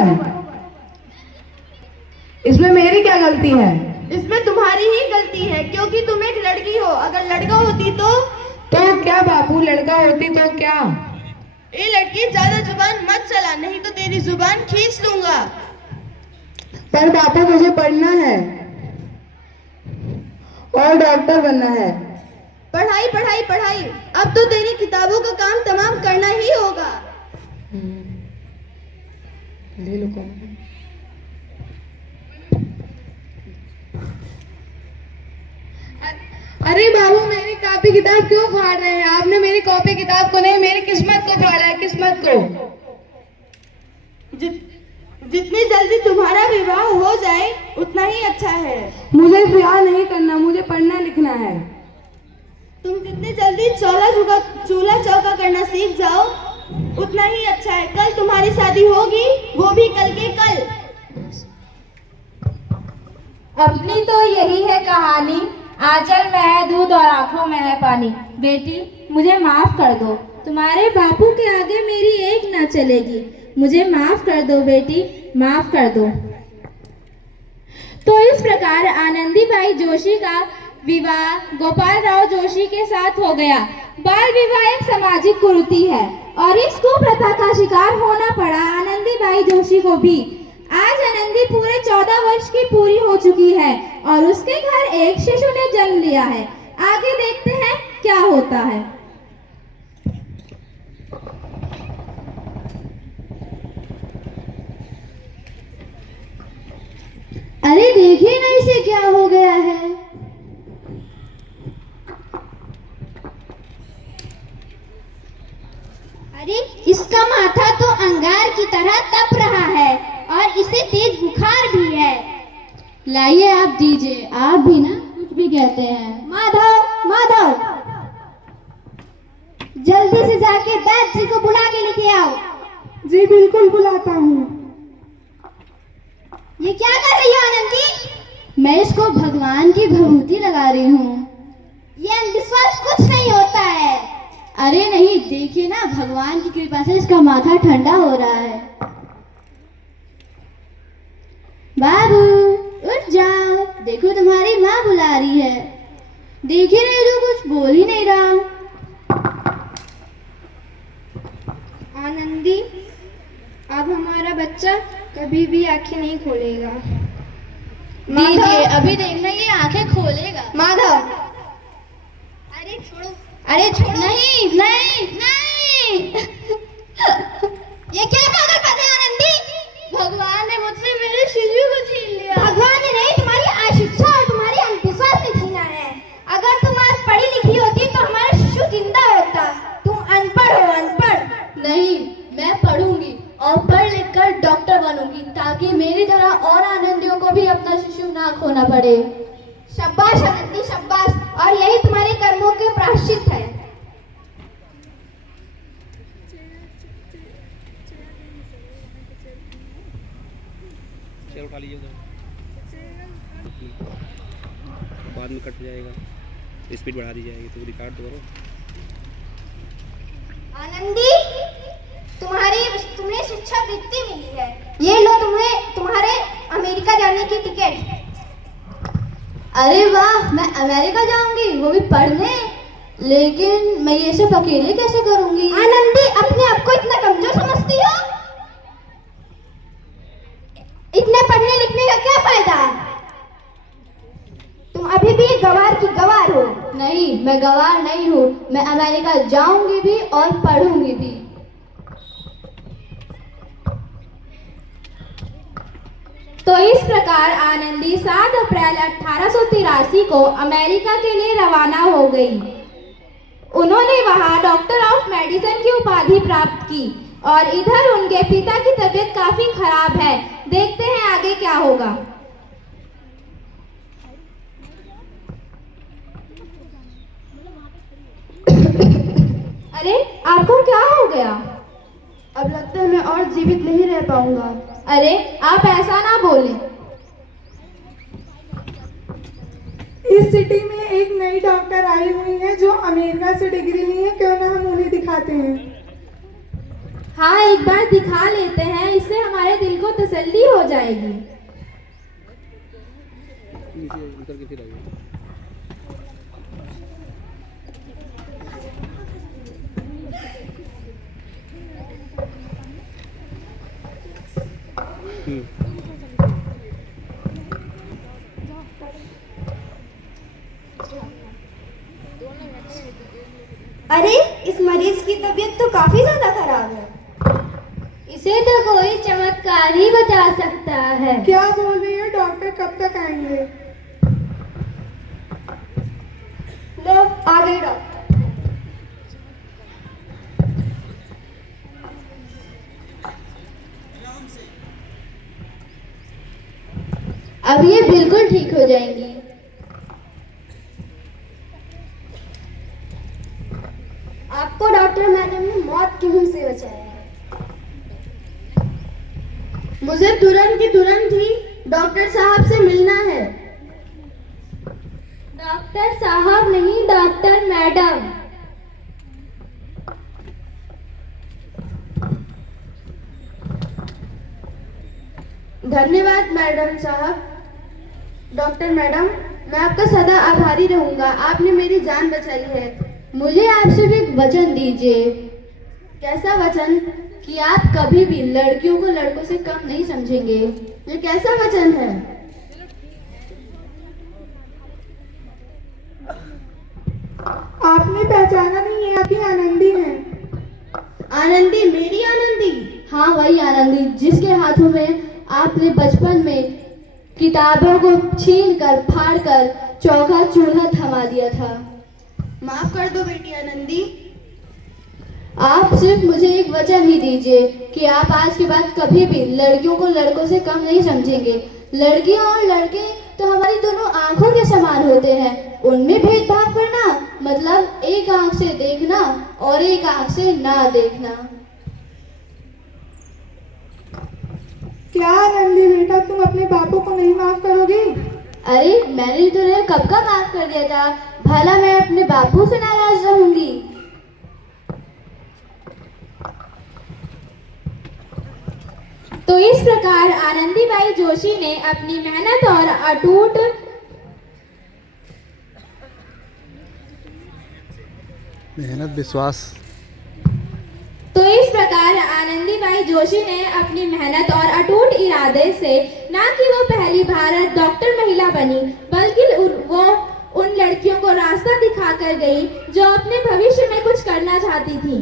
मैं? इसमें मेरी क्या गलती है? इसमें तुम्हारी ही गलती है, क्योंकि तुम एक लड़की हो। अगर लड़का होती तो क्या बापू, लड़का होती तो क्या? ये लड़की, ज्यादा जुबान मत चला, नहीं तो तेरी जुबान खींच लूंगा। पर बापू मुझे पढ़ना है और डॉक्टर बनना है। पढ़ाई पढ़ाई पढ़ाई, अब तो तेरी किताबों का काम तमाम करना ही होगा। ले लो कौन। अरे बाबू, मेरी कॉपी किताब क्यों फाड़ रहे हैं? आपने मेरी कॉपी किताब को नहीं, मेरी किस्मत को फाड़ा है, किस्मत को। जितनी जल्दी तुम्हारा विवाह हो जाए उतना ही अच्छा है। मुझे ब्याह नहीं करना, मुझे पढ़ना लिखना है। तुम जितनी जल्दी चूल्हा चौका करना सीख जाओ उतना ही अच्छा है। कल तुम्हारी शादी होगी, वो भी कल के कल। अपनी तो यही है कहानी, आंचल में है दूध और आंखों में है पानी। बेटी मुझे माफ कर दो, तुम्हारे बापू के आगे मेरी एक ना चलेगी। मुझे माफ कर दो बेटी, माफ कर दो। तो इस प्रकार आनंदीबाई जोशी का विवाह गोपाल राव जोशी के साथ हो गया। बाल विवाह एक सामाजिक कुरीति है और इस कुप्रथा का शिकार होना पड़ा आनंदीबाई जोशी को भी। आज आनंदी पूरे 14 वर्ष की पूरी हो चुकी है और उसके घर एक शिशु ने जन्म लिया है। आगे देखते हैं क्या होता है। अरे देखिए ना, इसे क्या हो गया है। अरे इसका माथा तो अंगार की तरह तप रहा है और इसे तेज बुखार भी है। लाइए आप दीजिए, आप भी ना कुछ भी कहते हैं। माधव, माधव, जल्दी से जाके वैद्य जी को बुला के लेके आओ। जी बिल्कुल, बुलाता हूँ। ये क्या कर रही हो आनंदी? मैं इसको भगवान की भभूति लगा रही हूँ। ये अंधविश्वास कुछ नहीं होता है। अरे नहीं, देखिए ना, भगवान की कृपा से इसका माथा ठंडा हो रहा है। बाबू उठ जाओ, देखो तुम्हारी माँ बुला रही है। देखिए नहीं तो कुछ बोल ही नहीं रहा। आनंदी, अब हमारा बच्चा कभी भी आंखें नहीं खोलेगा। दीजिए, अभी देखना ये आंखें खोलेगा। माधव, अरे छोड़ो, अरे नहीं नहीं नहीं। ये क्या पागलपन है आनंदी? भगवान ने मुझसे मेरे शिशु को छीन लिया। भगवान ने नहीं, तुम्हारी अशिक्षा और तुम्हारी अंधविश्वास ने छीना है। अगर तुम आज पढ़ी लिखी होती तो हमारा शिशु जिंदा होता। तुम अनपढ़ हो, अनपढ़। नहीं, मैं पढ़ूंगी और पढ़ लिख कर डॉक्टर बनूंगी, ताकि मेरी तरह और आनंदियों को भी अपना शिशु ना खोना पड़े। शाबाश आनंदी, शाबाश। और यही तुम्हारे कर्मों के प्रायश्चित है। चेयर उठा लीजिए उधर, बाद में कट जाएगा, स्पीड बढ़ा दी जाएगी, तो रिकॉर्ड तो करो। आनंदी, तुम्हें शिक्षा वृत्ति मिली है। ये लो तुम्हारे अमेरिका जाने की टिकट। अरे वाह, मैं अमेरिका जाऊंगी, वो भी पढ़ने। लेकिन मैं ये सब अकेले कैसे करूंगी? आनंदी, अपने आप को इतना कमजोर समझती हो? इतने पढ़ने लिखने का क्या फायदा? तुम अभी भी गवार की गवार हो। नहीं, मैं गवार नहीं हूँ। मैं अमेरिका जाऊंगी भी और पढ़ूंगी भी। तो इस प्रकार आनंदी 7 अप्रैल 1883 को अमेरिका के लिए रवाना हो गई। उन्होंने वहां डॉक्टर ऑफ मेडिसिन की उपाधि प्राप्त की और इधर उनके पिता की तबीयत काफी खराब है। देखते हैं आगे क्या होगा। अरे आपको क्या हो गया? अब लगता है मैं और जीवित नहीं रह पाऊंगा। अरे आप ऐसा ना बोलें। इस सिटी में एक नई डॉक्टर आई हुई है जो अमेरिका से डिग्री ली है, क्यों ना हम उन्हें दिखाते हैं। हाँ, एक बार दिखा लेते हैं, इससे हमारे दिल को तसल्ली हो जाएगी। नीचे उतर के फिर आइए। अरे इस मरीज की तबीयत तो काफी ज्यादा खराब है। इसे तो कोई चमत्कार ही बचा सकता है। क्या बोल रही है डॉक्टर, कब तक आएंगे? लो आ गई डॉक्टर। अब ये बिल्कुल ठीक हो जाएंगी। आपको डॉक्टर मैडम ने मौत के मुंह से बचाया है। मुझे तुरंत की तुरंत ही डॉक्टर साहब से मिलना है। डॉक्टर साहब नहीं, डॉक्टर मैडम। धन्यवाद मैडम साहब। डॉक्टर मैडम, मैं आपका सदा आभारी रहूंगा। आपने मेरी जान बचाई है। मुझे आप सिर्फ एक वचन दीजिए। कैसा वचन? कि आप कभी भी लड़कियों को लड़कों से कम नहीं समझेंगे। ये कैसा वचन है? आपने पहचाना नहीं, ये आपकी आनंदी है। आनंदी? मेरी आनंदी? हाँ, वही आनंदी जिसके हाथों में आपने बचपन में किताबों को छीन कर फाड़ कर चौका चूल्हा थमा दिया था। माफ कर दो बेटी आनंदी। आप सिर्फ मुझे एक वचन ही दीजिए कि आप आज के बाद कभी भी लड़कियों को लड़कों से कम नहीं समझेंगे। लड़कियां और लड़के तो हमारी दोनों आंखों के समान होते हैं। उनमें भेदभाव करना मतलब एक आंख से देखना और एक आंख से ना देखना। क्या आनंदी बेटा, तुम अपने बापू को नहीं माफ करोगी? अरे मैंने तुम्हें कब का माफ कर दिया था। भला मैं अपने बापू से नाराज रहूंगी? तो इस प्रकार आनंदीबाई जोशी ने अपनी मेहनत और अटूट विश्वास आनंदीबाई जोशी ने अपनी मेहनत और अटूट इरादे से न कि वो पहली भारत डॉक्टर महिला बनी, बल्कि वो उन लड़कियों को रास्ता दिखाकर गई जो अपने भविष्य में कुछ करना चाहती थी।